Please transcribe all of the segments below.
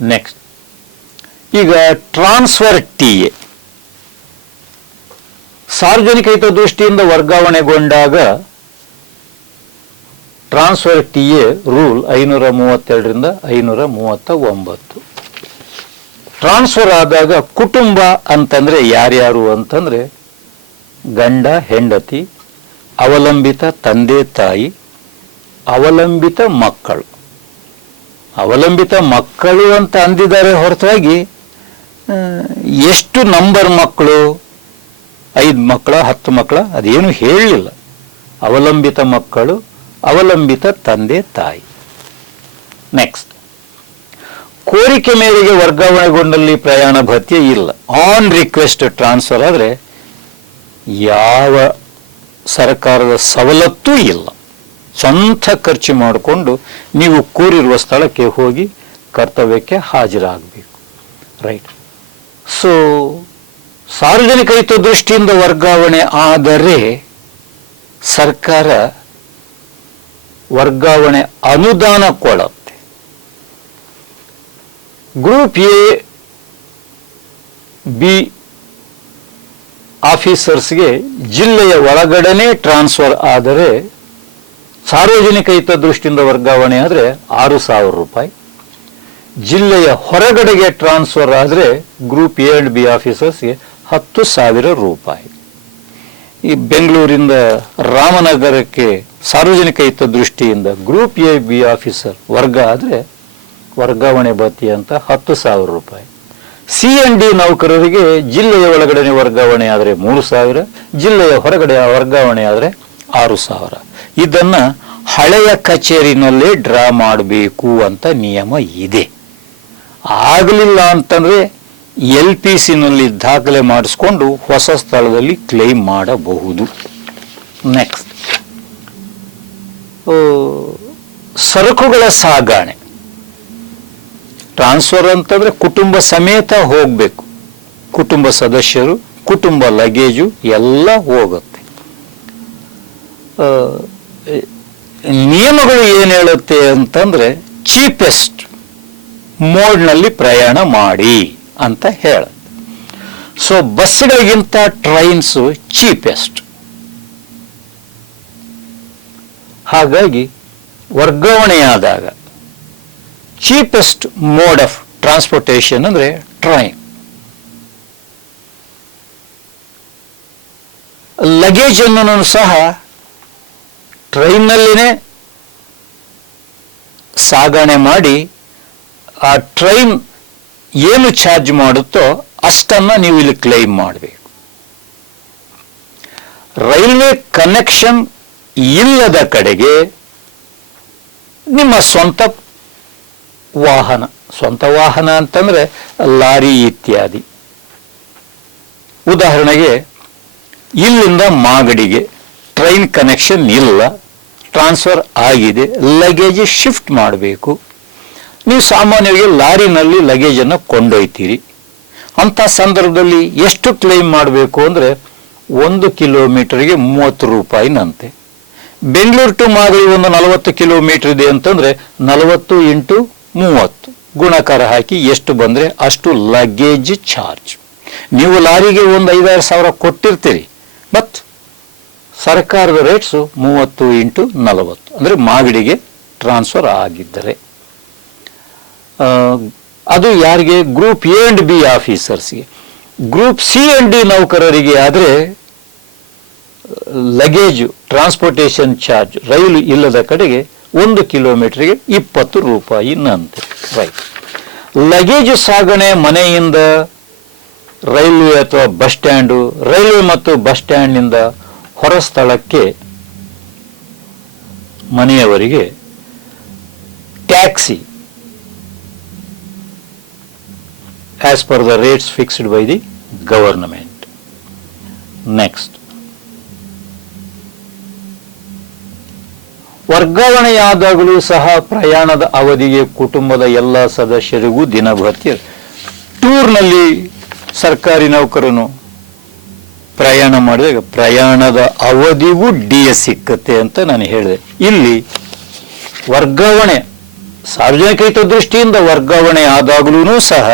Next ಈಗ transfer T A. ಸಾರ್ವಜನಿಕ ಹಿತದೃಷ್ಟಿಯಿಂದ ವರ್ಗಾವಣೆಗೊಂಡಾಗ ಟ್ರಾನ್ಸ್ಫರ್ ಟಿ ಎ ರೂಲ್ ಐನೂರ ಮೂವತ್ತೆರಡರಿಂದ ಐನೂರ ಮೂವತ್ತ ಒಂಬತ್ತು ಟ್ರಾನ್ಸ್ಫರ್ ಆದಾಗ ಕುಟುಂಬ ಅಂತಂದ್ರೆ ಯಾರ್ಯಾರು ಅಂತಂದ್ರೆ ಗಂಡ, ಹೆಂಡತಿ, ಅವಲಂಬಿತ ತಂದೆ, ತಾಯಿ, ಅವಲಂಬಿತ ಮಕ್ಕಳು. ಅವಲಂಬಿತ ಮಕ್ಕಳು ಅಂತ ಅಂದಿದ್ದಾರೆ ಹೊರತಾಗಿ ಎಷ್ಟು ನಂಬರ್ ಮಕ್ಕಳು, ಐದು ಮಕ್ಕಳ, ಹತ್ತು ಮಕ್ಕಳ, ಅದೇನು ಹೇಳಲಿಲ್ಲ ಅವಲಂಬಿತ ಮಕ್ಕಳು, ಅವಲಂಬಿತ ತಂದೆ, ತಾಯಿ. ನೆಕ್ಸ್ಟ್ ಕೋರಿಕೆ ಮೇರೆಗೆ ವರ್ಗಾವಣೆಗೊಂಡಲ್ಲಿ ಪ್ರಯಾಣ ಭತ್ಯೆ ಇಲ್ಲ. ಆನ್ ರಿಕ್ವೆಸ್ಟ್ ಟ್ರಾನ್ಸ್ಫರ್ ಆದರೆ ಯಾವ ಸರ್ಕಾರದ ಸವಲತ್ತೂ ಇಲ್ಲ. ಸ್ವಂತ ಖರ್ಚು ಮಾಡಿಕೊಂಡು ನೀವು ಕೂರಿರುವ ಸ್ಥಳಕ್ಕೆ ಹೋಗಿ ಕರ್ತವ್ಯಕ್ಕೆ ಹಾಜರಾಗಬೇಕು. ರೈಟ್ ಸೊ ಸಾರ್ವಜನಿಕ ಹಿತದೃಷ್ಟಿಯಿಂದ ವರ್ಗಾವಣೆ ಆದರೆ ಸರ್ಕಾರ ವರ್ಗಾವಣೆ ಅನುದಾನ ಕೊಡುತ್ತೆ. ಗ್ರೂಪ್ ಎ ಬಿ ಆಫೀಸರ್ಸ್ಗೆ ಜಿಲ್ಲೆಯ ಒಳಗಡೆನೇ ಟ್ರಾನ್ಸ್ಫರ್ ಆದರೆ ಸಾರ್ವಜನಿಕ ಹಿತದೃಷ್ಟಿಯಿಂದ ವರ್ಗಾವಣೆ ಆದರೆ ಆರು ಸಾವಿರ ರೂಪಾಯಿ. ಜಿಲ್ಲೆಯ ಹೊರಗಡೆಗೆ ಟ್ರಾನ್ಸ್ಫರ್ ಆದರೆ ಗ್ರೂಪ್ ಎ ಆ್ಯಂಡ್ ಬಿ ಆಫೀಸರ್ಸ್ಗೆ ಹತ್ತು ಸಾವಿರ ರೂಪಾಯಿ. ಈ ಬೆಂಗಳೂರಿಂದ ರಾಮನಗರಕ್ಕೆ ಸಾರ್ವಜನಿಕ ಹಿತದೃಷ್ಟಿಯಿಂದ ಗ್ರೂಪ್ ಎ ಬಿ ಆಫೀಸರ್ ವರ್ಗ ಆದರೆ ವರ್ಗಾವಣೆ ಭತ್ಯೆ ಅಂತ ಹತ್ತು ಸಾವಿರ ರೂಪಾಯಿ. ಸಿ ಎನ್ ಡಿ ನೌಕರರಿಗೆ ಜಿಲ್ಲೆಯ ಒಳಗಡೆ ವರ್ಗಾವಣೆ ಆದರೆ ಮೂರು ಸಾವಿರ, ಜಿಲ್ಲೆಯ ಹೊರಗಡೆ ವರ್ಗಾವಣೆ ಆದರೆ ಆರು ಸಾವಿರ. ಇದನ್ನ ಹಳೆಯ ಕಚೇರಿನಲ್ಲೇ ಡ್ರಾ ಮಾಡಬೇಕು ಅಂತ ನಿಯಮ ಇದೆ. ಆಗಲಿಲ್ಲ ಅಂತಂದ್ರೆ ಎಲ್ ಪಿ ಸಿನಲ್ಲಿ ದಾಖಲೆ ಮಾಡಿಸ್ಕೊಂಡು ಹೊಸ ಸ್ಥಳದಲ್ಲಿ ಕ್ಲೈಮ್ ಮಾಡಬಹುದು. ನೆಕ್ಸ್ಟ್ ಸರಕುಗಳ ಸಾಗಾಣೆ. ಟ್ರಾನ್ಸ್ಫರ್ ಅಂತಂದ್ರೆ ಕುಟುಂಬ ಸಮೇತ ಹೋಗಬೇಕು. ಕುಟುಂಬ ಸದಸ್ಯರು, ಕುಟುಂಬ ಲಗೇಜು ಎಲ್ಲ ಹೋಗುತ್ತೆ. ನಿಯಮಗಳು ಏನು ಹೇಳುತ್ತೆ ಅಂತಂದ್ರೆ ಚೀಪೆಸ್ಟ್ ಮೋಡ್ನಲ್ಲಿ ಪ್ರಯಾಣ ಮಾಡಿ ಅಂತ ಹೇಳುತ್ತೆ. ಸೊ ಬಸ್ಗಳಿಗಿಂತ ಟ್ರೈನ್ಸು ಚೀಪೆಸ್ಟ್ ಹಾಗಾಗಿ ವರ್ಗಾವಣೆಯಾದಾಗ ಚೀಪೆಸ್ಟ್ ಮೋಡ್ ಆಫ್ ಟ್ರಾನ್ಸ್ಪೋರ್ಟೇಷನ್ ಅಂದ್ರೆ ಟ್ರೈನ್ ಲಗೇಜ್ ಅನ್ನು ಸಹ ಟ್ರೈನ್ನಲ್ಲಿನೇ ಸಾಗಣೆ ಮಾಡಿ ಆ ಟ್ರೈನ್ ಏನು ಚಾರ್ಜ್ ಮಾಡುತ್ತೋ ಅಷ್ಟನ್ನು ನೀವು ಇಲ್ಲಿ ಕ್ಲೈಮ್ ಮಾಡಬೇಕು. ರೈಲ್ವೆ ಕನೆಕ್ಷನ್ ಇಲ್ಲದ ಕಡೆಗೆ ನಿಮ್ಮ ಸ್ವಂತ ವಾಹನ ಸ್ವಂತ ವಾಹನ ಅಂತಂದ್ರೆ ಲಾರಿ ಇತ್ಯಾದಿ. ಉದಾಹರಣೆಗೆ ಇಲ್ಲಿಂದ ಮಾಗಡಿಗೆ ಟ್ರೈನ್ ಕನೆಕ್ಷನ್ ಇಲ್ಲ ಟ್ರಾನ್ಸ್ಫರ್ ಆಗಿದೆ ಲಗೇಜ್ ಶಿಫ್ಟ್ ಮಾಡಬೇಕು. ನೀವು ಸಾಮಾನ್ಯವಾಗಿ ಲಾರಿನಲ್ಲಿ ಲಗೇಜನ್ನು ಕೊಂಡೊಯ್ತೀರಿ. ಅಂಥ ಸಂದರ್ಭದಲ್ಲಿ ಎಷ್ಟು ಕ್ಲೈಮ್ ಮಾಡಬೇಕು ಅಂದರೆ ಒಂದು ಕಿಲೋಮೀಟರ್ಗೆ ಮೂವತ್ತು ರೂಪಾಯಿನಂತೆ. ಬೆಂಗಳೂರು ಟು ಮಾದರಿ ಒಂದು ನಲವತ್ತು ಕಿಲೋಮೀಟರ್ ಇದೆ ಅಂತಂದರೆ ನಲವತ್ತು ಇಂಟು ಮೂವತ್ತು. ಗುಣಕಾರ ಹಾಕಿ ಎಷ್ಟು ಬಂದರೆ ಅಷ್ಟು ಲಗೇಜ್ ಚಾರ್ಜ್ ನೀವು ಲಾರಿಗೆ ಒಂದು ಐದಾರು ಸಾವಿರ ಕೊಟ್ಟಿರ್ತೀರಿ ಬಟ್ ಸರ್ಕಾರದ ರೇಟ್ಸು ಮೂವತ್ತು ಇಂಟು ನಲವತ್ತು. ಅಂದರೆ ಮಾಗಡಿಗೆ ಟ್ರಾನ್ಸ್ಫರ್ ಆಗಿದ್ದರೆ. ಅದು ಯಾರಿಗೆ? ಗ್ರೂಪ್ ಎ ಆ್ಯಂಡ್ ಬಿ ಆಫೀಸರ್ಸ್ಗೆ ಗ್ರೂಪ್ ಸಿ ಆ್ಯಂಡ್ ಡಿ ನೌಕರರಿಗೆ ಆದರೆ ಲಗೇಜು ಟ್ರಾನ್ಸ್ಪೋರ್ಟೇಷನ್ ಚಾರ್ಜ್ ರೈಲು ಇಲ್ಲದ ಕಡೆಗೆ ಒಂದು ಕಿಲೋಮೀಟ್ರಿಗೆ ಇಪ್ಪತ್ತು ರೂಪಾಯಿನಂತೆ ರೈಟ್ ಲಗೇಜು ಸಾಗಣೆ ಮನೆಯಿಂದ ರೈಲ್ವೆ ಅಥವಾ ಬಸ್ ಸ್ಟ್ಯಾಂಡು, ರೈಲ್ವೆ ಮತ್ತು ಬಸ್ ಸ್ಟ್ಯಾಂಡ್ನಿಂದ ಹೊರ ಸ್ಥಳಕ್ಕೆ ಮನೆಯವರಿಗೆ taxi. As per the rates fixed by the government next ವರ್ಗಾವಣೆಯಾದಾಗಲೂ ಸಹ ಪ್ರಯಾಣದ ಅವಧಿಗೆ ಕುಟುಂಬದ ಎಲ್ಲ ಸದಸ್ಯರಿಗೂ ದಿನಭತ್ಯ. ಟೂರ್ನಲ್ಲಿ ಸರ್ಕಾರಿ ನೌಕರನು ಪ್ರಯಾಣ ಮಾಡಿದಾಗ ಪ್ರಯಾಣದ ಅವಧಿಗೂ ಡಿ ಎಸ್ ಸಿಕ್ಕತ್ತೆ ಅಂತ ನಾನು ಹೇಳಿದೆ. ಇಲ್ಲಿ ವರ್ಗಾವಣೆ ಸಾರ್ವಜನಿಕ ಹಿತದೃಷ್ಟಿಯಿಂದ ವರ್ಗಾವಣೆ ಆದಾಗಲೂ ಸಹ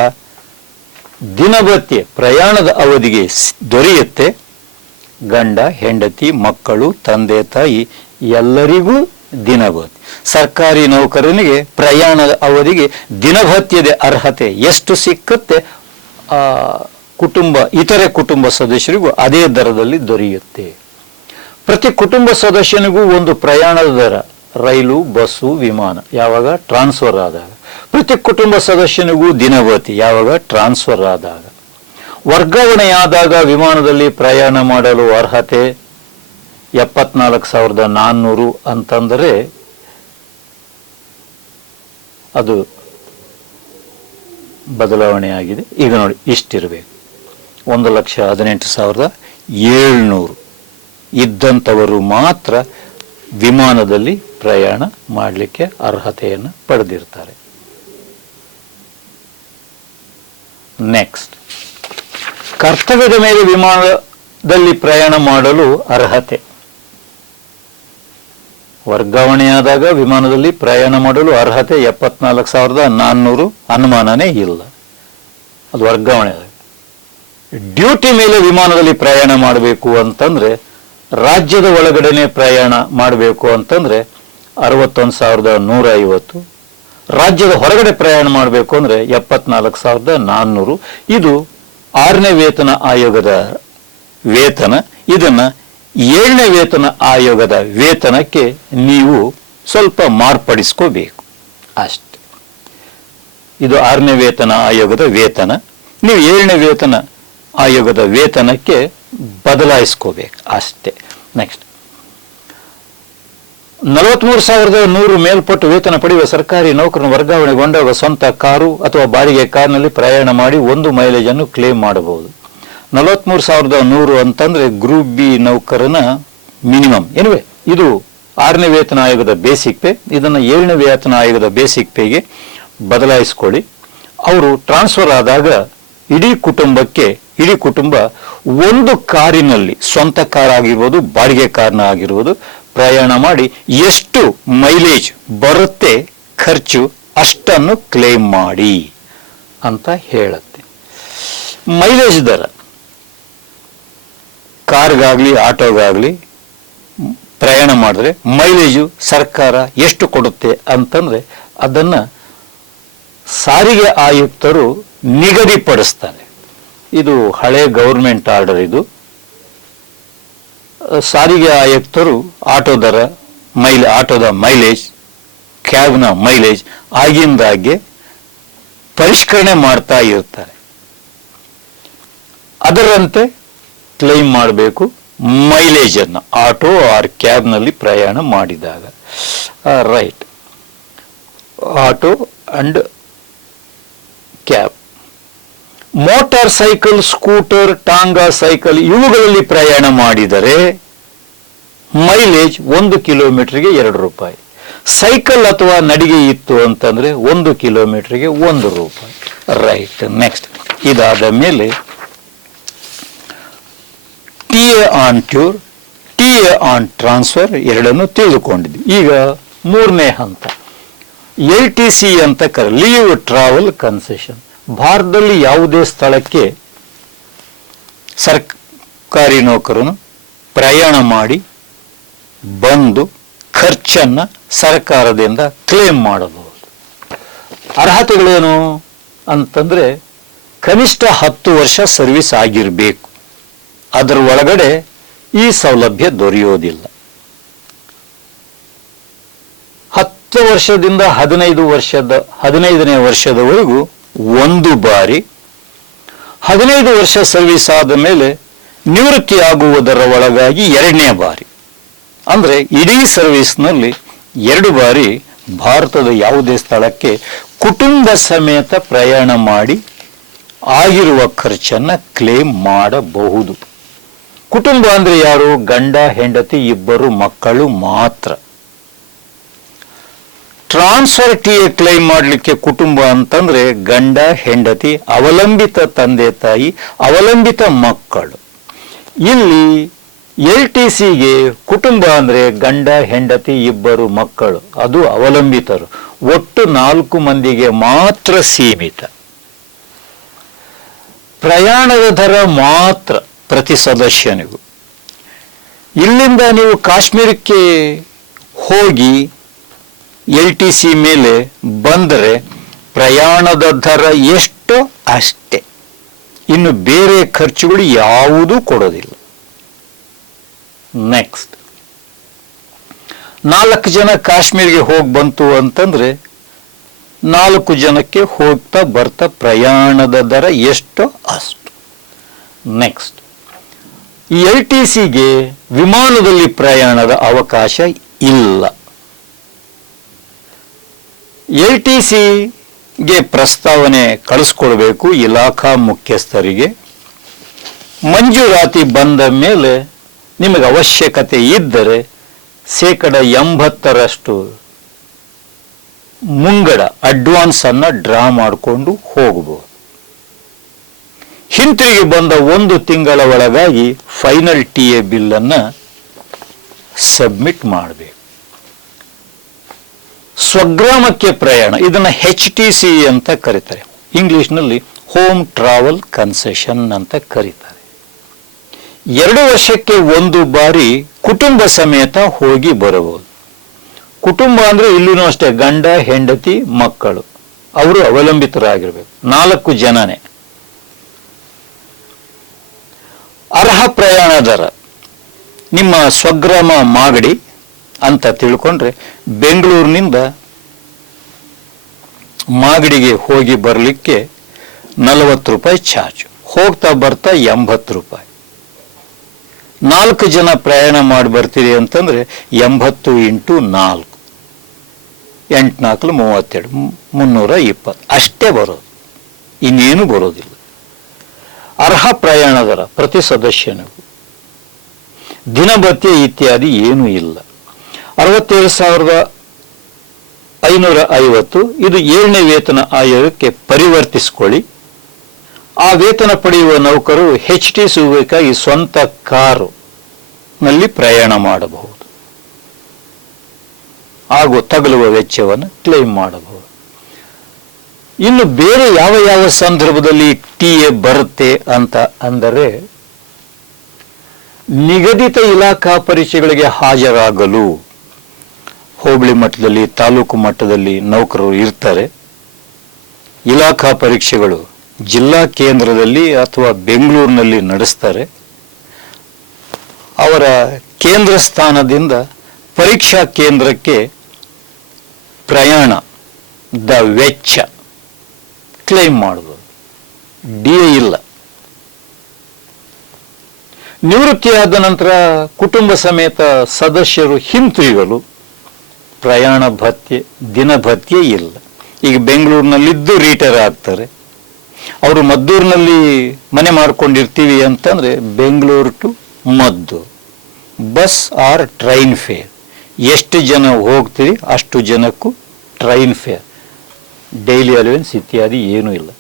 ದಿನಭತ್ಯೆ ಪ್ರಯಾಣದ ಅವಧಿಗೆ ದೊರೆಯುತ್ತೆ. ಗಂಡ, ಹೆಂಡತಿ, ಮಕ್ಕಳು, ತಂದೆ, ತಾಯಿ ಎಲ್ಲರಿಗೂ ದಿನಭತ್ಯೆ ಸರ್ಕಾರಿ ನೌಕರನಿಗೆ ಪ್ರಯಾಣದ ಅವಧಿಗೆ ದಿನಭತ್ಯದ ಅರ್ಹತೆ ಎಷ್ಟು ಸಿಕ್ಕತ್ತೆ? ಕುಟುಂಬ, ಇತರೆ ಕುಟುಂಬ ಸದಸ್ಯರಿಗೂ ಅದೇ ದರದಲ್ಲಿ ದೊರೆಯುತ್ತೆ. ಪ್ರತಿ ಕುಟುಂಬ ಸದಸ್ಯನಿಗೂ ಒಂದು ಪ್ರಯಾಣದ ದರ, ರೈಲು, ಬಸ್ಸು, ವಿಮಾನ, ಯಾವಾಗ? ಟ್ರಾನ್ಸ್ಫರ್ ಆದಾಗ. ಪ್ರತಿ ಕುಟುಂಬ ಸದಸ್ಯನಿಗೂ ದಿನವತಿ ಯಾವಾಗ? ಟ್ರಾನ್ಸ್ಫರ್ ಆದಾಗ. ವರ್ಗಾವಣೆಯಾದಾಗ ವಿಮಾನದಲ್ಲಿ ಪ್ರಯಾಣ ಮಾಡಲು ಅರ್ಹತೆ? ಎಪ್ಪತ್ನಾಲ್ಕು ಸಾವಿರದ ನಾನ್ನೂರು ಅಂತಂದರೆ ಅದು ಬದಲಾವಣೆಯಾಗಿದೆ. ಈಗ ನೋಡಿ, ಇಷ್ಟಿರಬೇಕು. ಒಂದು ಲಕ್ಷ ಹದಿನೆಂಟು ಸಾವಿರದ ಏಳ್ನೂರು. ಇದ್ದಂಥವರು ಮಾತ್ರ ವಿಮಾನದಲ್ಲಿ ಪ್ರಯಾಣ ಮಾಡಲಿಕ್ಕೆ ಅರ್ಹತೆಯನ್ನು ಪಡೆದಿರ್ತಾರೆ. ನೆಕ್ಸ್ಟ್ ಕರ್ತವ್ಯದ ಮೇಲೆ ವಿಮಾನದಲ್ಲಿ ಪ್ರಯಾಣ ಮಾಡಲು ಅರ್ಹತೆ. ವರ್ಗಾವಣೆಯಾದಾಗ ವಿಮಾನದಲ್ಲಿ ಪ್ರಯಾಣ ಮಾಡಲು ಅರ್ಹತೆ ಎಪ್ಪತ್ನಾಲ್ಕು ಸಾವಿರದ ನಾನ್ನೂರು ಅನುಮಾನನೇ ಇಲ್ಲ. ಅದು ವರ್ಗಾವಣೆ ಡ್ಯೂಟಿ ಮೇಲೆ ವಿಮಾನದಲ್ಲಿ ಪ್ರಯಾಣ ಮಾಡಬೇಕು ಅಂತಂದ್ರೆ ರಾಜ್ಯದ ಒಳಗಡೆನೆ ಪ್ರಯಾಣ ಮಾಡಬೇಕು ಅಂತಂದ್ರೆ ಅರವತ್ತೊಂದು ಸಾವಿರದ ನೂರ ಐವತ್ತು ರಾಜ್ಯದ ಹೊರಗಡೆ ಪ್ರಯಾಣ ಮಾಡಬೇಕು ಅಂದ್ರೆ ಎಪ್ಪತ್ನಾಲ್ಕು ಸಾವಿರದ ನಾನ್ನೂರು. ಇದು ಆರನೇ ವೇತನ ಆಯೋಗದ ವೇತನ. ಇದನ್ನ ಏಳನೇ ವೇತನ ಆಯೋಗದ ವೇತನಕ್ಕೆ ನೀವು ಸ್ವಲ್ಪ ಮಾರ್ಪಡಿಸ್ಕೋಬೇಕು. ಅಷ್ಟೆ. ಇದು ಆರನೇ ವೇತನ ಆಯೋಗದ ವೇತನ. ನೀವು ಏಳನೇ ವೇತನ ಆಯೋಗದ ವೇತನಕ್ಕೆ ಬದಲಾಯಿಸ್ಕೋಬೇಕು. ಅಷ್ಟೇ. ನೆಕ್ಸ್ಟ್ ನಲವತ್ಮೂರು ಸಾವಿರದ ನೂರು ಮೇಲ್ಪಟ್ಟು ವೇತನ ಪಡೆಯುವ ಸರ್ಕಾರಿ ನೌಕರನ ವರ್ಗಾವಣೆಗೊಂಡಾಗ ಸ್ವಂತ ಕಾರು ಅಥವಾ ಬಾಡಿಗೆ ಕಾರ್ನಲ್ಲಿ ಪ್ರಯಾಣ ಮಾಡಿ ಒಂದು ಮೈಲೇಜ್ ಅನ್ನು ಕ್ಲೇಮ್ ಮಾಡಬಹುದು. ನಲವತ್ಮೂರು ಸಾವಿರದ ನೂರು ಅಂತಂದ್ರೆ ಗ್ರೂಪ್ ಬಿ ನೌಕರನ ಮಿನಿಮಮ್. ಏನುವೆ ಇದು ಆರನೇ ವೇತನ ಆಯೋಗದ ಬೇಸಿಕ್ ಪೇ, ಇದನ್ನು ಏಳನೇ ವೇತನ ಆಯೋಗದ ಬೇಸಿಕ್ ಪೇಗೆ ಬದಲಾಯಿಸ್ಕೊಳ್ಳಿ. ಅವರು ಟ್ರಾನ್ಸ್ಫರ್ ಆದಾಗ ಇಡೀ ಕುಟುಂಬಕ್ಕೆ ಇಡೀ ಕುಟುಂಬ ಒಂದು ಕಾರಿನಲ್ಲಿ ಸ್ವಂತ ಕಾರ್ ಆಗಿರ್ಬೋದು ಬಾಡಿಗೆ ಕಾರ್ನ ಆಗಿರ್ಬೋದು, ಪ್ರಯಾಣ ಮಾಡಿ ಎಷ್ಟು ಮೈಲೇಜ್ ಬರುತ್ತೆ, ಖರ್ಚು ಅಷ್ಟನ್ನು ಕ್ಲೇಮ್ ಮಾಡಿ ಅಂತ ಹೇಳುತ್ತೆ. ಮೈಲೇಜ್ ದರ. ಕಾರ್ಗಾಗ್ಲಿ, ಆಟೋಗಾಗ್ಲಿ, ಪ್ರಯಾಣ ಮಾಡಿದ್ರೆ ಮೈಲೇಜು ಸರ್ಕಾರ ಎಷ್ಟು ಕೊಡುತ್ತೆ ಅಂತಂದ್ರೆ ಅದನ್ನ ಸಾರಿಗೆ ಆಯುಕ್ತರು ನಿಗದಿಪಡಿಸ್ತಾರೆ. ಇದು ಹಳೆ ಗೌರ್ಮೆಂಟ್ ಆರ್ಡರ್ ಇದು. ಸಾರಿಗೆ ಆಯುಕ್ತರು ಆಟೋ ದರ, ಮೈಲ್, ಆಟೋದ ಮೈಲೇಜ್, ಕ್ಯಾಬ್ನ ಮೈಲೇಜ್ ಆಗಿಂದಾಗೆ ಪರಿಷ್ಕರಣೆ ಮಾಡ್ತಾ ಇರ್ತಾರೆ ಅದರಂತೆ ಕ್ಲೈಮ್ ಮಾಡಬೇಕು ಮೈಲೇಜ್ ಅನ್ನು ಆಟೋ ಆರ್ ಕ್ಯಾಬ್ನಲ್ಲಿ ಪ್ರಯಾಣ ಮಾಡಿದಾಗ. Right. Auto and cab. Motorcycle, scooter, tonga cycle ಇವುಗಳಲ್ಲಿ ಪ್ರಯಾಣ ಮಾಡಿದರೆ ಮೈಲೇಜ್ ಒಂದು ಕಿಲೋಮೀಟರ್ಗೆ ಎರಡು ರೂಪಾಯಿ. ಸೈಕಲ್ ಅಥವಾ ನಡಿಗೆ ಇತ್ತು ಅಂತಂದರೆ ಒಂದು ಕಿಲೋಮೀಟರ್ಗೆ ಒಂದು ರೂಪಾಯಿ. ರೈಟ್ ನೆಕ್ಸ್ಟ್ ಇದಾದ ಮೇಲೆ T A on tour T A on transfer ಎರಡನ್ನು ತಿಳಿದುಕೊಂಡಿದ್ವಿ. ಈಗ ಮೂರನೇ ಹಂತ. ಎಲ್ ಟಿ ಸಿ ಅಂತ ಕರೆ ಲೀವ್ ಟ್ರಾವೆಲ್ ಕನ್ಸೆಷನ್ ಭಾರತದಲ್ಲಿ ಯಾವುದೇ ಸ್ಥಳಕ್ಕೆ ಸರ್ಕಾರಿ ನೌಕರನು ಪ್ರಯಾಣ ಮಾಡಿ ಬಂದು ಖರ್ಚನ್ನ ಸರ್ಕಾರದಿಂದ ಕ್ಲೇಮ್ ಮಾಡಬಹುದು. ಅರ್ಹತೆಗಳೇನು ಅಂತಂದ್ರೆ ಕನಿಷ್ಠ ಹತ್ತು ವರ್ಷ ಸರ್ವಿಸ್ ಆಗಿರಬೇಕು. ಅದರ ಒಳಗಡೆ ಈ ಸೌಲಭ್ಯ ದೊರೆಯೋದಿಲ್ಲ. ಹತ್ತು ವರ್ಷದಿಂದ ಹದಿನೈದು ವರ್ಷದ, ಹದಿನೈದನೇ ವರ್ಷದವರೆಗೂ ಒಂದು ಬಾರಿ ಹದಿನೈದು ವರ್ಷ ಸರ್ವಿಸ್ ಆದ ಮೇಲೆ ನಿವೃತ್ತಿ ಆಗುವುದರ ಒಳಗಾಗಿ ಎರಡನೇ ಬಾರಿ. ಅಂದರೆ ಇಡೀ ಸರ್ವಿಸ್ನಲ್ಲಿ ಎರಡು ಬಾರಿ ಭಾರತದ ಯಾವುದೇ ಸ್ಥಳಕ್ಕೆ ಕುಟುಂಬ ಸಮೇತ ಪ್ರಯಾಣ ಮಾಡಿ ಆಗಿರುವ ಖರ್ಚನ್ನು ಕ್ಲೇಮ್ ಮಾಡಬಹುದು. ಕುಟುಂಬ ಅಂದರೆ ಯಾರು? ಗಂಡ, ಹೆಂಡತಿ, ಇಬ್ಬರು ಮಕ್ಕಳು ಮಾತ್ರ. ಟ್ರಾನ್ಸ್ಫರ್ ಟಿ ಕ್ಲೈಮ್ ಮಾಡಲಿಕ್ಕೆ ಕುಟುಂಬ ಅಂತಂದ್ರೆ ಗಂಡ, ಹೆಂಡತಿ, ಅವಲಂಬಿತ ತಂದೆ, ತಾಯಿ, ಅವಲಂಬಿತ ಮಕ್ಕಳು. ಇಲ್ಲಿ ಎಲ್ ಟಿ ಸಿಗೆ ಕುಟುಂಬ ಅಂದ್ರೆ ಗಂಡ, ಹೆಂಡತಿ, ಇಬ್ಬರು ಮಕ್ಕಳು. ಅದು ಅವಲಂಬಿತರು. ಒಟ್ಟು ನಾಲ್ಕು ಮಂದಿಗೆ ಮಾತ್ರ ಸೀಮಿತ. ಪ್ರಯಾಣದ ದರ ಮಾತ್ರ ಪ್ರತಿ ಸದಸ್ಯನಿಗೂ. ಇಲ್ಲಿಂದ ನೀವು ಕಾಶ್ಮೀರಕ್ಕೆ ಹೋಗಿ ಎಲ್ ಟಿ ಸಿ ಮೇಲೆ ಬಂದರೆ ಪ್ರಯಾಣದ ದರ ಎಷ್ಟು ಅಷ್ಟೇ. ಇನ್ನು ಬೇರೆ ಖರ್ಚುಗಳು ಯಾವುದೂ ಕೊಡೋದಿಲ್ಲ. ನೆಕ್ಸ್ಟ್ ನಾಲ್ಕು ಜನ ಕಾಶ್ಮೀರಿಗೆ ಹೋಗಿ ಬಂತು ಅಂತಂದ್ರೆ ನಾಲ್ಕು ಜನಕ್ಕೆ ಹೋಗ್ತಾ ಬರ್ತಾ ಪ್ರಯಾಣದ ದರ ಎಷ್ಟು ಅಷ್ಟು. ನೆಕ್ಸ್ಟ್ ಎಲ್ ಟಿ ಸಿಗೆ ವಿಮಾನದಲ್ಲಿ ಪ್ರಯಾಣದ ಅವಕಾಶ ಇಲ್ಲ. ಎಲ್ ಟಿ ಸಿಗೆ ಪ್ರಸ್ತಾವನೆ ಕಳಿಸ್ಕೊಡ್ಬೇಕು ಇಲಾಖಾ ಮುಖ್ಯಸ್ಥರಿಗೆ. ಮಂಜೂರಾತಿ ಬಂದ ಮೇಲೆ ನಿಮಗೆ ಅವಶ್ಯಕತೆ ಇದ್ದರೆ ಶೇಕಡ ಎಂಬತ್ತರಷ್ಟು ಮುಂಗಡ ಅಡ್ವಾನ್ಸನ್ನು ಡ್ರಾ ಮಾಡಿಕೊಂಡು ಹೋಗಬಹುದು ಹಿಂತಿರುಗಿ ಬಂದ ಒಂದು ತಿಂಗಳ ಒಳಗಾಗಿ ಫೈನಲ್ ಟಿ ಎ ಬಿಲ್ಲನ್ನು ಸಬ್ಮಿಟ್ ಮಾಡಬೇಕು. ಸ್ವಗ್ರಾಮಕ್ಕೆ ಪ್ರಯಾಣ, ಇದನ್ನ ಹೆಚ್ ಟಿ ಸಿ ಅಂತ ಕರೀತಾರೆ. ಇಂಗ್ಲಿಷ್ನಲ್ಲಿ ಹೋಮ್ ಟ್ರಾವೆಲ್ ಕನ್ಸೆಷನ್ ಅಂತ ಕರೀತಾರೆ. ಎರಡು ವರ್ಷಕ್ಕೆ ಒಂದು ಬಾರಿ ಕುಟುಂಬ ಸಮೇತ ಹೋಗಿ ಬರಬಹುದು. ಕುಟುಂಬ ಅಂದ್ರೆ ಇಲ್ಲಿನೂ ಅಷ್ಟೇ, ಗಂಡ, ಹೆಂಡತಿ, ಮಕ್ಕಳು. ಅವರು ಅವಲಂಬಿತರಾಗಿರ್ಬೇಕು. ನಾಲ್ಕು ಜನನೇ. ಅರ್ಹ ಪ್ರಯಾಣ ದರ ನಿಮ್ಮ ಸ್ವಗ್ರಾಮ ಮಾಗಡಿ ಅಂತ ತಿಳ್ಕೊಂಡ್ರೆ ಬೆಂಗಳೂರಿನಿಂದ ಮಾಗಡಿಗೆ ಹೋಗಿ ಬರಲಿಕ್ಕೆ ನಲವತ್ತು ರೂಪಾಯಿ ಚಾರ್ಜ್. ಹೋಗ್ತಾ ಬರ್ತಾ ಎಂಬತ್ತು ರೂಪಾಯಿ. ನಾಲ್ಕು ಜನ ಪ್ರಯಾಣ ಮಾಡಿ ಬರ್ತೀರಿ ಅಂತಂದ್ರೆ ಎಂಬತ್ತು ಇಂಟು ನಾಲ್ಕು. ಎಂಟ್ನಾಲ್ಕು ಮೂವತ್ತೆರಡು ಮುನ್ನೂರ ಇಪ್ಪತ್ತು. ಅಷ್ಟೇ ಬರೋದು. ಇನ್ನೇನು ಬರೋದಿಲ್ಲ. ಅರ್ಹ ಪ್ರಯಾಣ ದರ ಪ್ರತಿ ಸದಸ್ಯನಿಗೂ ದಿನಭತ್ಯೆ ಇತ್ಯಾದಿ ಏನೂ ಇಲ್ಲ. ಅರವತ್ತೇಳು ಸಾವಿರದ ಐನೂರ ಐವತ್ತು, ಇದು ಏಳನೇ ವೇತನ ಆಯೋಗಕ್ಕೆ ಪರಿವರ್ತಿಸಿಕೊಳ್ಳಿ. ಆ ವೇತನ ಪಡೆಯುವ ನೌಕರು ಹೆಚ್ ಟಿ ಸಿಗಬೇಕಾಗಿ ಸ್ವಂತ ಕಾರು ನಲ್ಲಿ ಪ್ರಯಾಣ ಮಾಡಬಹುದು. ಹಾಗೂ ತಗಲುವ ವೆಚ್ಚವನ್ನು ಕ್ಲೈಮ್ ಮಾಡಬಹುದು. ಇನ್ನು ಬೇರೆ ಯಾವ ಯಾವ ಸಂದರ್ಭದಲ್ಲಿ ಟಿ ಎ ಬರುತ್ತೆ ಅಂತ ಅಂದರೆ, ನಿಗದಿತ ಇಲಾಖಾ ಪರೀಕ್ಷೆಗಳಿಗೆ ಹಾಜರಾಗಲು. ಹೋಬಳಿ ಮಟ್ಟದಲ್ಲಿ, ತಾಲೂಕು ಮಟ್ಟದಲ್ಲಿ ನೌಕರರು ಇರ್ತಾರೆ. ಇಲಾಖಾ ಪರೀಕ್ಷೆಗಳು ಜಿಲ್ಲಾ ಕೇಂದ್ರದಲ್ಲಿ ಅಥವಾ ಬೆಂಗಳೂರಿನಲ್ಲಿ ನಡೆಸ್ತಾರೆ. ಅವರ ಕೇಂದ್ರ ಸ್ಥಾನದಿಂದ ಪರೀಕ್ಷಾ ಕೇಂದ್ರಕ್ಕೆ ಪ್ರಯಾಣ, ದ ವೆಚ್ಚ ಕ್ಲೈಮ್ ಮಾಡಬಹುದು ಡಿ ಎ ಇಲ್ಲ. ನಿವೃತ್ತಿಯಾದ ನಂತರ ಕುಟುಂಬ ಸಮೇತ ಸದಸ್ಯರು ಹಿಂತಿರುಗಲು ಪ್ರಯಾಣ ಭತ್ಯೆ, ದಿನ ಭತ್ಯೆ ಇಲ್ಲ. ಈಗ ಬೆಂಗಳೂರಿನಲ್ಲಿದ್ದು ರಿಟೈರ್ ಆಗ್ತಾರೆ. ಅವರು ಮದ್ದೂರಿನಲ್ಲಿ ಮನೆ ಮಾಡ್ಕೊಂಡಿರ್ತೀವಿ ಅಂತಂದ್ರೆ ಬೆಂಗಳೂರು ಟು ಮದ್ದು. ಬಸ್ ಆರ್ ಟ್ರೈನ್ ಫೇರ್ ಎಷ್ಟು ಜನ ಹೋಗ್ತೀರಿ ಅಷ್ಟು ಜನಕ್ಕೂ ಟ್ರೈನ್ ಫೇರ್ ಡೈಲಿ ಅಲವೆನ್ಸ್ ಇತ್ಯಾದಿ ಏನೂ ಇಲ್ಲ.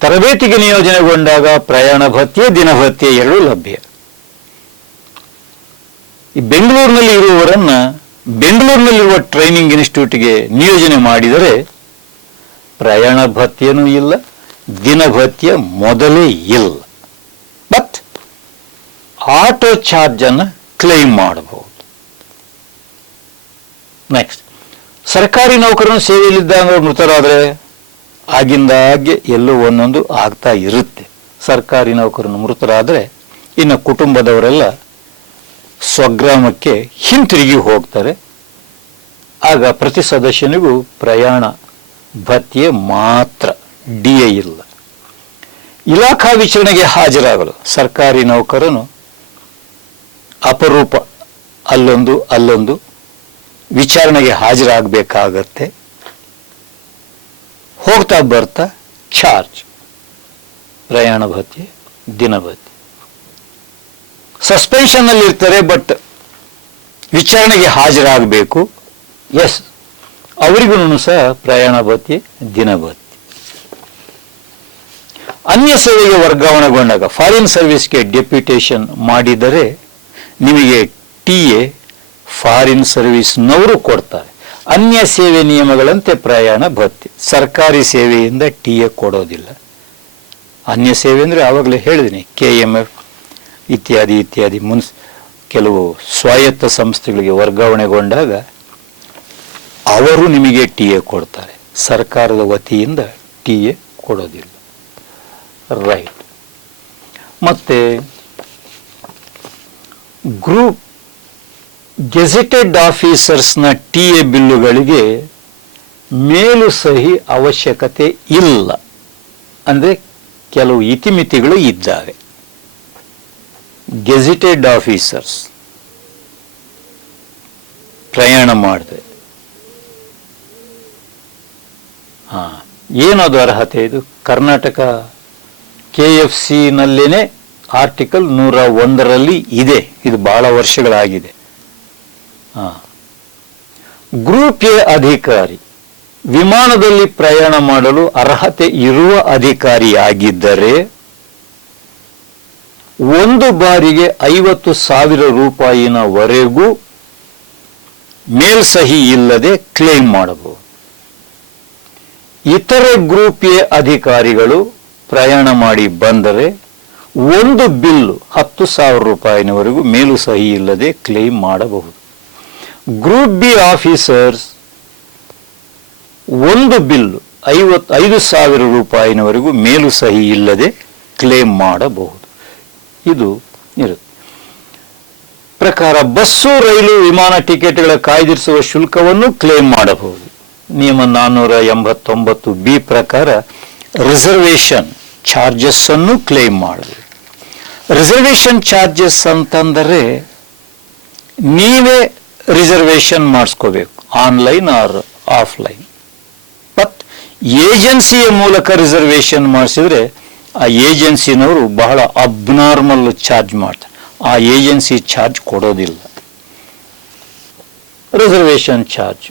ತರಬೇತಿಗೆ ನಿಯೋಜನೆಗೊಂಡಾಗ ಪ್ರಯಾಣ ಭತ್ಯೆ, ದಿನ ಭತ್ಯೆ ಎರಡೂ ಲಭ್ಯ. ಈ ಬೆಂಗಳೂರಿನಲ್ಲಿ ಇರುವವರನ್ನ ಬೆಂಗಳೂರಿನಲ್ಲಿರುವ ಟ್ರೈನಿಂಗ್ ಇನ್ಸ್ಟಿಟ್ಯೂಟ್ಗೆ ನಿಯೋಜನೆ ಮಾಡಿದರೆ ಪ್ರಯಾಣ ಭತ್ಯನೂ ಇಲ್ಲ, ದಿನ ಭತ್ಯೆ ಮೊದಲೇ ಇಲ್ಲ. ಬಟ್ ಆಟೋ ಚಾರ್ಜನ್ನು ಕ್ಲೈಮ್ ಮಾಡಬಹುದು. ನೆಕ್ಸ್ಟ್ ಸರ್ಕಾರಿ ನೌಕರನು ಸೇವೆಯಲ್ಲಿದ್ದಾಗ ಮೃತರಾದರೆ ಆಗಿಂದಾಗೆ ಎಲ್ಲೋ ಒಂದೊಂದು ಆಗ್ತಾ ಇರುತ್ತೆ. ಸರ್ಕಾರಿ ನೌಕರನು ಮೃತರಾದರೆ ಇನ್ನು ಕುಟುಂಬದವರೆಲ್ಲ ಸ್ವಗ್ರಾಮಕ್ಕೆ ಹಿಂತಿರುಗಿ ಹೋಗ್ತಾರೆ. ಆಗ ಪ್ರತಿ ಸದಸ್ಯನಿಗೂ ಪ್ರಯಾಣ ಭತ್ಯೆ ಮಾತ್ರ ಡಿ ಎ ಇಲ್ಲ. ಇಲಾಖಾ ವಿಚಾರಣೆಗೆ ಹಾಜರಾಗಲು ಸರ್ಕಾರಿ ನೌಕರನು ಅಪರೂಪ, ಅಲ್ಲೊಂದು ಅಲ್ಲೊಂದು ವಿಚಾರಣೆಗೆ ಹಾಜರಾಗಬೇಕಾಗತ್ತೆ. ಹೋಗ್ತಾ ಬರ್ತಾ ಚಾರ್ಜ್, ಪ್ರಯಾಣ ಭತ್ಯೆ, ದಿನ ಭತ್ಯೆ. ಸಸ್ಪೆನ್ಷನ್ ಅಲ್ಲಿ ಇರ್ತಾರೆ ಬಟ್ ವಿಚಾರಣೆಗೆ ಹಾಜರಾಗಬೇಕು. ಎಸ್ ಅವರಿಗೂ ಸಹ ಪ್ರಯಾಣ ಭತ್ಯೆ, ದಿನ ಭತ್ಯೆ. ಅನ್ಯ ಸೇವೆಗೆ ವರ್ಗಾವಣೆಗೊಂಡಾಗ ಫಾರಿನ್ ಸರ್ವಿಸ್ಗೆ ಡೆಪ್ಯುಟೇಷನ್ ಮಾಡಿದರೆ ನಿಮಗೆ ಟಿ ಎ ಫಾರಿನ್ ಸರ್ವಿಸ್ನವರು ಕೊಡ್ತಾರೆ. ಅನ್ಯ ಸೇವೆ ನಿಯಮಗಳಂತೆ ಪ್ರಯಾಣ ಭತ್ಯೆ. ಸರ್ಕಾರಿ ಸೇವೆಯಿಂದ ಟಿ ಎ ಕೊಡೋದಿಲ್ಲ. ಅನ್ಯ ಸೇವೆ ಅಂದರೆ ಆವಾಗಲೇ ಹೇಳಿದ್ದೀನಿ ಕೆ ಎಂ ಎಫ್ ಇತ್ಯಾದಿ ಇತ್ಯಾದಿ. ಮುನ್ಸ್ ಕೆಲವು ಸ್ವಾಯತ್ತ ಸಂಸ್ಥೆಗಳಿಗೆ ವರ್ಗಾವಣೆಗೊಂಡಾಗ ಅವರು ನಿಮಗೆ ಟಿ ಎ ಕೊಡ್ತಾರೆ. ಸರ್ಕಾರದ ವತಿಯಿಂದ ಟಿ ಎ ಕೊಡೋದಿಲ್ಲ. ರೈಟ್. ಮತ್ತು ಗ್ರೂಪ್ ಗೆಜೆಟೆಡ್ ಆಫೀಸರ್ಸ್ನ ಟಿ ಎ ಬಿಲ್ಲುಗಳಿಗೆ ಮೇಲು ಸಹಿ ಅವಶ್ಯಕತೆ ಇಲ್ಲ. ಅಂದರೆ ಕೆಲವು ಇತಿಮಿತಿಗಳು ಇದ್ದಾವೆ. ಗೆಜೆಟೆಡ್ ಆಫೀಸರ್ಸ್ ಪ್ರಯಾಣ ಮಾಡಿದೆ. ಹಾ, ಏನದು ಅರ್ಹತೆ ಇದು? ಕರ್ನಾಟಕ ಕೆ ಎಫ್ ಸಿನಲ್ಲೇನೆ ಆರ್ಟಿಕಲ್ ನೂರ ಒಂದರಲ್ಲಿ ಇದೆ. ಇದು ಬಹಳ ವರ್ಷಗಳಾಗಿದೆ. ಹಾ. ಗ್ರೂಪ್ ಎ ಅಧಿಕಾರಿ, ವಿಮಾನದಲ್ಲಿ ಪ್ರಯಾಣ ಮಾಡಲು ಅರ್ಹತೆ ಇರುವ ಅಧಿಕಾರಿಯಾಗಿದ್ದರೆ ಒಂದು ಬಾರಿಗೆ ಐವತ್ತು ಸಾವಿರ ರೂಪಾಯಿನವರೆಗೂ ಮೇಲ್ಸಹಿ ಇಲ್ಲದೆ ಕ್ಲೇಮ್ ಮಾಡಬಹುದು. ಇತರೆ ಗ್ರೂಪ್ ಎ ಅಧಿಕಾರಿಗಳು ಪ್ರಯಾಣ ಮಾಡಿ ಬಂದರೆ ಒಂದು ಬಿಲ್ ಹತ್ತು ಸಾವಿರ ರೂಪಾಯಿನವರೆಗೂ ಮೇಲು ಸಹಿ ಇಲ್ಲದೆ ಕ್ಲೇಮ್ ಮಾಡಬಹುದು. ಗ್ರೂಪ್ ಬಿ ಆಫೀಸರ್ಸ್ ಒಂದು ಬಿಲ್ ಐವತ್ತು, ಐದು ಸಾವಿರ ರೂಪಾಯಿನವರೆಗೂ ಮೇಲು ಸಹಿ ಇಲ್ಲದೆ ಕ್ಲೇಮ್ ಮಾಡಬಹುದು. ಇದು ಇರುತ್ತೆ. ಪ್ರಕಾರ ಬಸ್ಸು, ರೈಲು, ವಿಮಾನ ಟಿಕೆಟ್ಗಳ ಕಾಯ್ದಿರಿಸುವ ಶುಲ್ಕವನ್ನು ಕ್ಲೇಮ್ ಮಾಡಬಹುದು. ನಿಯಮ ನಾನ್ನೂರ ಎಂಬತ್ತೊಂಬತ್ತು ಬಿ ಪ್ರಕಾರ ರಿಸರ್ವೇಷನ್ ಚಾರ್ಜಸ್ ಅನ್ನು ಕ್ಲೇಮ್ ಮಾಡಬೇಕು. ರಿಸರ್ವೇಷನ್ ಚಾರ್ಜಸ್ ಅಂತಂದರೆ ನೀವೇ ರಿಸರ್ವೇಷನ್ ಮಾಡಿಸ್ಕೋಬೇಕು, ಆನ್ಲೈನ್ ಆರ್ ಆಫ್ಲೈನ್. ಬಟ್ ಏಜೆನ್ಸಿಯ ಮೂಲಕ ರಿಸರ್ವೇಷನ್ ಮಾಡಿಸಿದ್ರೆ ಆ ಏಜೆನ್ಸಿನವರು ಬಹಳ ಅಬ್ನಾರ್ಮಲ್ ಚಾರ್ಜ್ ಮಾಡ್ತಾರೆ. ಆ ಏಜೆನ್ಸಿ ಚಾರ್ಜ್ ಕೊಡೋದಿಲ್ಲ. ರಿಸರ್ವೇಷನ್ ಚಾರ್ಜ್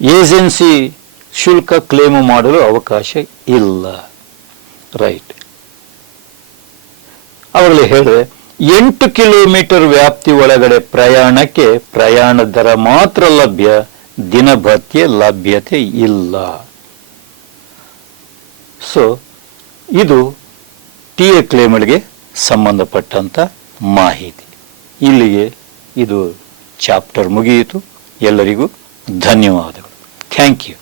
ಏಜೆನ್ಸಿ ಶುಲ್ಕ ಕ್ಲೇಮ್ ಮಾಡಲು ಅವಕಾಶ ಇಲ್ಲ. ರೈಟ್ ಅವರಲ್ಲಿ ಹೇಳಿದೆ ಎಂಟು ಕಿಲೋಮೀಟರ್ ವ್ಯಾಪ್ತಿ ಒಳಗಡೆ ಪ್ರಯಾಣಕ್ಕೆ ಪ್ರಯಾಣ ದರ ಮಾತ್ರ ಲಭ್ಯ, ದಿನಭತ್ಯೆ ಲಭ್ಯತೆ ಇಲ್ಲ. ಸೊ ಇದು ಟಿ ಎ ಕ್ಲೇಮ್ಗಳಿಗೆ ಸಂಬಂಧಪಟ್ಟಂಥ ಮಾಹಿತಿ. ಇಲ್ಲಿಗೆ ಇದು ಚಾಪ್ಟರ್ ಮುಗಿಯಿತು. ಎಲ್ಲರಿಗೂ ಧನ್ಯವಾದಗಳು. Thank you.